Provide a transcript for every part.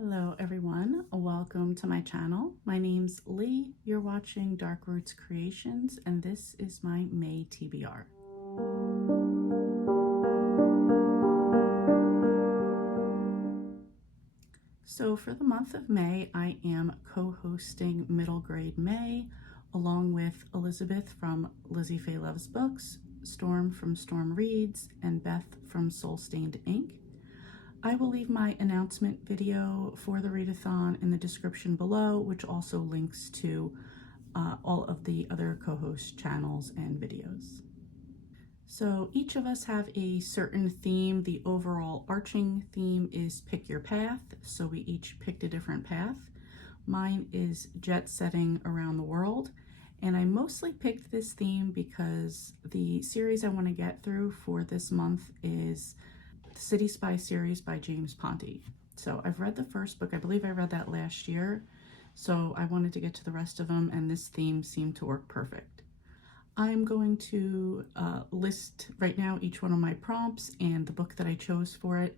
Hello everyone, welcome to my channel. My name's Lee, you're watching Dark Roots Creations, and this is my May TBR. So for the month of May, I am co-hosting Middle Grade May, along with Elizabeth from Lizzie Faye Loves Books, Storm from Storm Reads, and Beth from Soul Stained Ink. I will leave my announcement video for the readathon in the description below, which also links to all of the other co-host channels and videos. So each of us have a certain theme. The overall arching theme is Pick Your Path, so we each picked a different path. Mine is jet setting around the world, and I mostly picked this theme because the series I want to get through for this month is City Spy series by James Ponti. So I've read the first book. I believe I read that last year. So I wanted to get to the rest of them, and this theme seemed to work perfect. I'm going to list right now each one of my prompts and the book that I chose for it.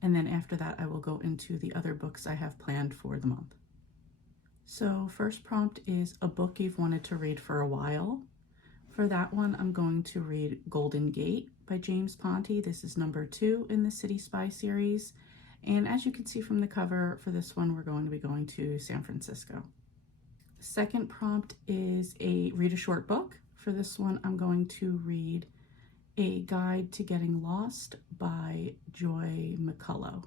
And then after that, I will go into the other books I have planned for the month. So first prompt is a book you've wanted to read for a while. For that one, I'm going to read Golden Gate by James Ponti. This is number 2 in the City Spy series. And as you can see from the cover, for this one, we're going to be going to San Francisco. The second prompt is read a short book. For this one, I'm going to read A Guide to Getting Lost by Joy McCullough.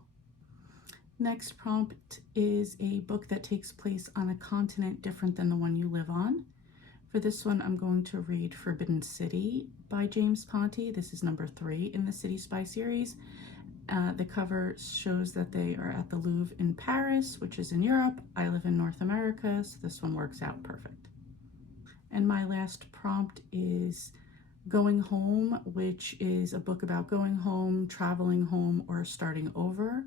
Next prompt is a book that takes place on a continent different than the one you live on. For this one, I'm going to read Forbidden City by James Ponti. This is number 3 in the City Spy series. The cover shows that they are at the Louvre in Paris, which is in Europe. I live in North America, so this one works out perfect. And my last prompt is Going Home, which is a book about going home, traveling home, or starting over.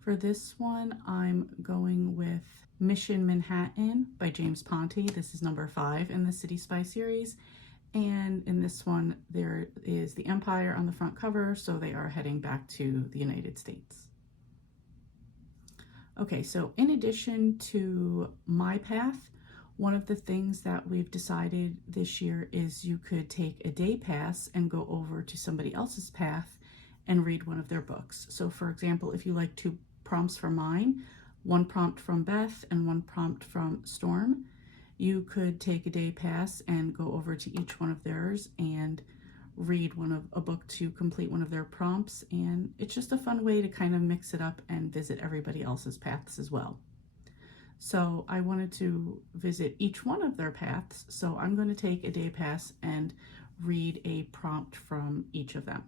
For this one, I'm going with Mission Manhattan by James Ponti. This is number 5 in the City Spy series. And in this one, there is the Empire on the front cover, so they are heading back to the United States. Okay, so in addition to my path, one of the things that we've decided this year is you could take a day pass and go over to somebody else's path and read one of their books. So for example, if you like 2 prompts from mine, 1 prompt from Beth and 1 prompt from Storm, you could take a day pass and go over to each one of theirs and read a book to complete one of their prompts. And it's just a fun way to kind of mix it up and visit everybody else's paths as well. So I wanted to visit each one of their paths, so I'm going to take a day pass and read a prompt from each of them.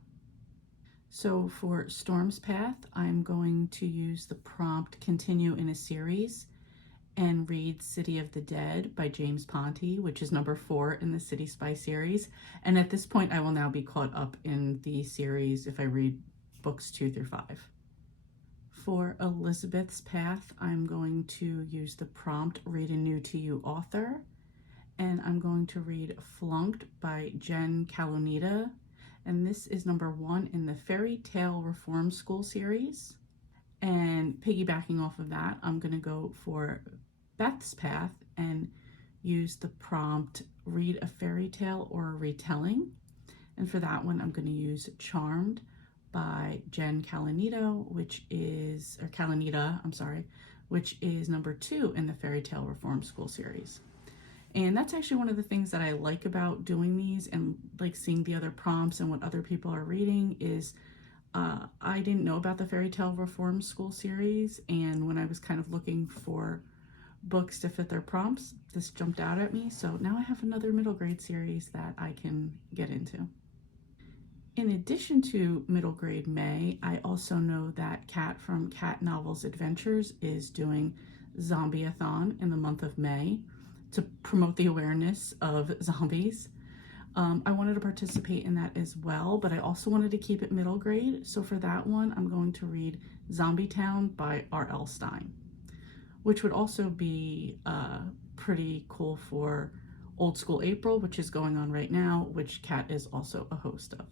So for Storm's path, I'm going to use the prompt Continue in a Series and read City of the Dead by James Ponti, which is number 4 in the City Spy series. And at this point, I will now be caught up in the series if I read books 2 through 5. For Elizabeth's path, I'm going to use the prompt Read a New to You author, and I'm going to read Flunked by Jen Calonita, and this is number 1 in the Fairy Tale Reform School series. And piggybacking off of that, I'm going to go for Beth's Path and use the prompt Read a Fairy Tale or a Retelling, and for that one, I'm going to use Charmed by Jen Calonita, which is number 2 in the Fairy Tale Reform School series. And that's actually one of the things that I like about doing these and like seeing the other prompts and what other people are reading is I didn't know about the Fairy Tale Reform School series, and when I was kind of looking for books to fit their prompts, this jumped out at me. So now I have another middle grade series that I can get into. In addition to Middle Grade May, I also know that Kat from Cat Novels Adventures is doing Zombieathon in the month of May to promote the awareness of zombies. I wanted to participate in that as well, but I also wanted to keep it middle grade. So for that one, I'm going to read Zombieathon by R.L. Stine, which would also be pretty cool for Old School April, which is going on right now, which Kat is also a host of.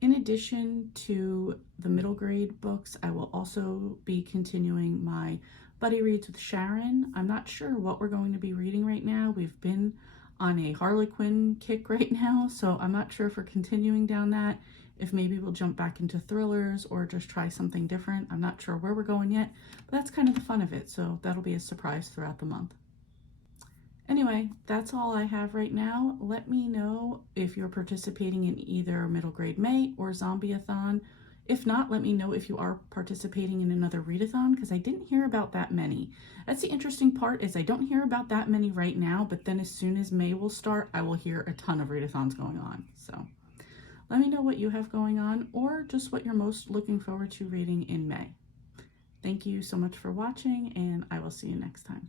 In addition to the middle grade books, I will also be continuing my Buddy Reads with Sharon. I'm not sure what we're going to be reading right now. We've been on a Harley Quinn kick right now, so I'm not sure if we're continuing down that, if maybe we'll jump back into thrillers or just try something different. I'm not sure where we're going yet, but that's kind of the fun of it, so that'll be a surprise throughout the month. Anyway, that's all I have right now. Let me know if you're participating in either Middle Grade May or Zombieathon. If not, let me know if you are participating in another readathon, because I didn't hear about that many. That's the interesting part, is I don't hear about that many right now, but then as soon as May will start, I will hear a ton of readathons going on. So let me know what you have going on, or just what you're most looking forward to reading in May. Thank you so much for watching, and I will see you next time.